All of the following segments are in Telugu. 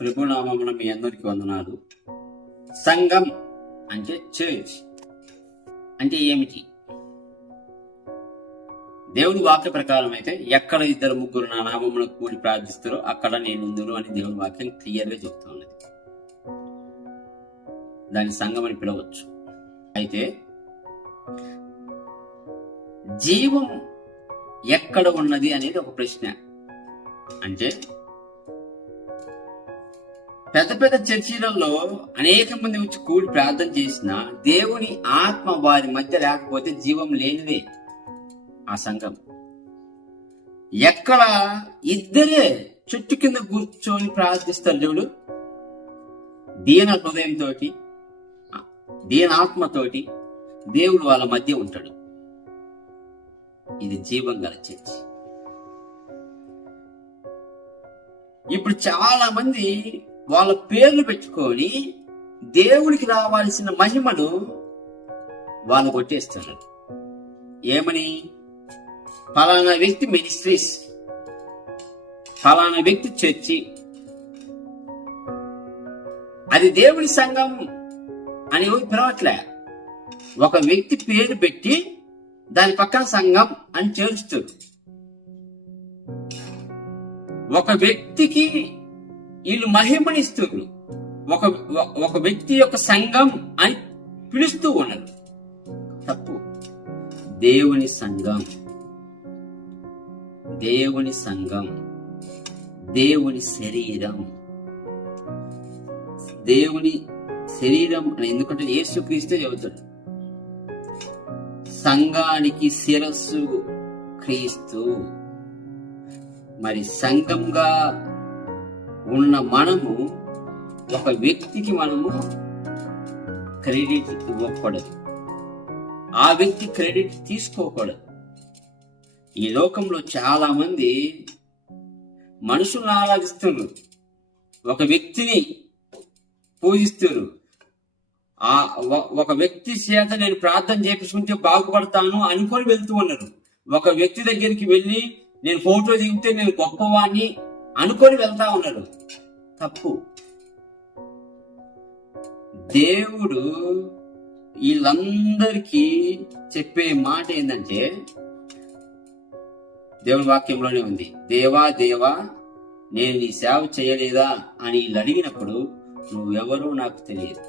ప్రభునామమున మీ అందరికి వందనాలు. సంఘం అంటే చర్చ్ అంటే ఏమిటి? దేవుని వాక్య ప్రకారం అయితే ఎక్కడ 2-3 నా నామమున కూడి ప్రార్థిస్తారో అక్కడ నేనుందును అని దేవుని వాక్యం క్లియర్గా చెప్తూ ఉన్నది. దాన్ని సంఘం అని పిలవచ్చు. అయితే జీవం ఎక్కడ ఉన్నది అనేది ఒక ప్రశ్న. అంటే పెద్ద పెద్ద చర్చిలలో అనేక మంది వచ్చి కూడి ప్రార్థన చేసిన దేవుని ఆత్మ వారి మధ్య లేకపోతే జీవం లేనిదే ఆ సంఘం. ఎక్కడ ఇద్దరే చెట్టు కింద కూర్చొని ప్రార్థిస్తారు చూడు, దీన హృదయంతో దీన ఆత్మతోటి దేవుడు వాళ్ళ మధ్య ఉంటాడు. ఇది జీవం గల చర్చి. ఇప్పుడు చాలా మంది వాళ్ళ పేర్లు పెట్టుకొని దేవుడికి రావాల్సిన మహిమను వాళ్ళు కొట్టేస్తున్నారు. ఏమని? ఫలానా వ్యక్తి మినిస్ట్రీస్, ఫలానా వ్యక్తి చర్చి, అది దేవుడి సంఘం అని పిలవట్లే. ఒక వ్యక్తి పేరు పెట్టి దాని పక్కన సంఘం అని చేరుస్తారు. ఒక వ్యక్తికి వీళ్ళు మహిమనిస్తారు. ఒక వ్యక్తి యొక్క సంఘం అని పిలుస్తూ ఉన్నారు. తప్పు. దేవుని సంఘం, దేవుని సంఘం, దేవుని శరీరం. దేవుని శరీరం అని ఎందుకంటే యేసుక్రీస్తే చెబుతాడు, సంఘానికి శిరస్సు క్రీస్తు. మరి సంఘంగా ఉన్న మనము ఒక వ్యక్తికి మనము క్రెడిట్ ఇవ్వకూడదు, ఆ వ్యక్తి క్రెడిట్ తీసుకోకూడదు. ఈ లోకంలో చాలా మంది మనుషులను ఆరాధిస్తున్నారు, ఒక వ్యక్తిని పూజిస్తున్నారు. ఒక వ్యక్తి చేత నేను ప్రార్థన చేపించుకుంటే బాగుపడతాను అనుకొని వెళ్తూ ఉన్నారు. ఒక వ్యక్తి దగ్గరికి వెళ్ళి నేను ఫోటో దిగితే నేను గొప్పవాణ్ణి అనుకొని వెళ్తా ఉన్నారు. తప్పు. దేవుడు వీళ్ళందరికీ చెప్పే మాట ఏంటంటే, దేవుని వాక్యంలోనే ఉంది, దేవా దేవా నేను నీ సేవ చేయలేదా అని వీళ్ళు అడిగినప్పుడు నువ్వెవరో నాకు తెలియదు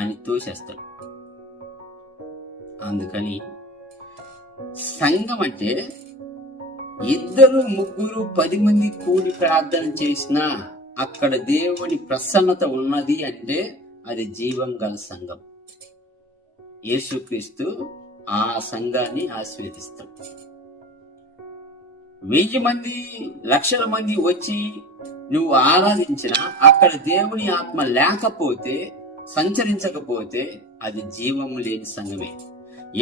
అని తోసేస్తాడు. అందుకని సంఘం అంటే 2-3-10 మంది కూడి ప్రార్థన చేసినా అక్కడ దేవుని ప్రసన్నత ఉన్నది అంటే అది జీవం గల సంఘం. యేసుక్రీస్తు ఆ సంఘాన్ని ఆశీర్వదిస్తాడు. 1000 మంది 1,00,000 మంది వచ్చి నువ్వు ఆరాధించినా అక్కడ దేవుని ఆత్మ లేకపోతే, సంచరించకపోతే అది జీవము లేని సంఘమే.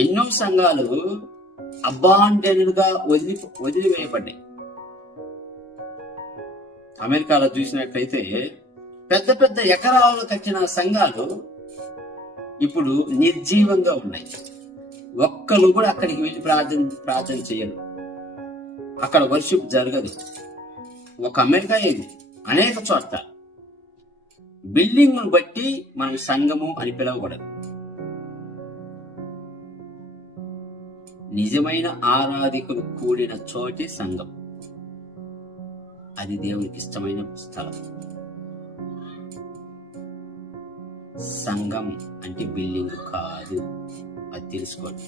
ఎన్నో సంఘాలు అబాండెన్డ్ గా వదిలివేయబడ్డాయి. అమెరికాలో చూసినట్లయితే పెద్ద పెద్ద ఎకరాలు కట్టిన సంఘాలు ఇప్పుడు నిర్జీవంగా ఉన్నాయి. ఒక్కరు కూడా అక్కడికి వెళ్ళి ప్రార్థన చేయరు. అక్కడ వర్షిప్ జరగదు. ఒక అమెరికా ఏది, అనేక చోట్ల బిల్డింగ్ను బట్టి మనం సంఘము అని పిలవకూడదు. నిజమైన ఆరాధికులు కూడిన చోటే సంఘం. అది దేవునికి ఇష్టమైన స్థలం. సంఘం అంటే బిల్డింగ్ కాదు, అది తెలుసుకోండి.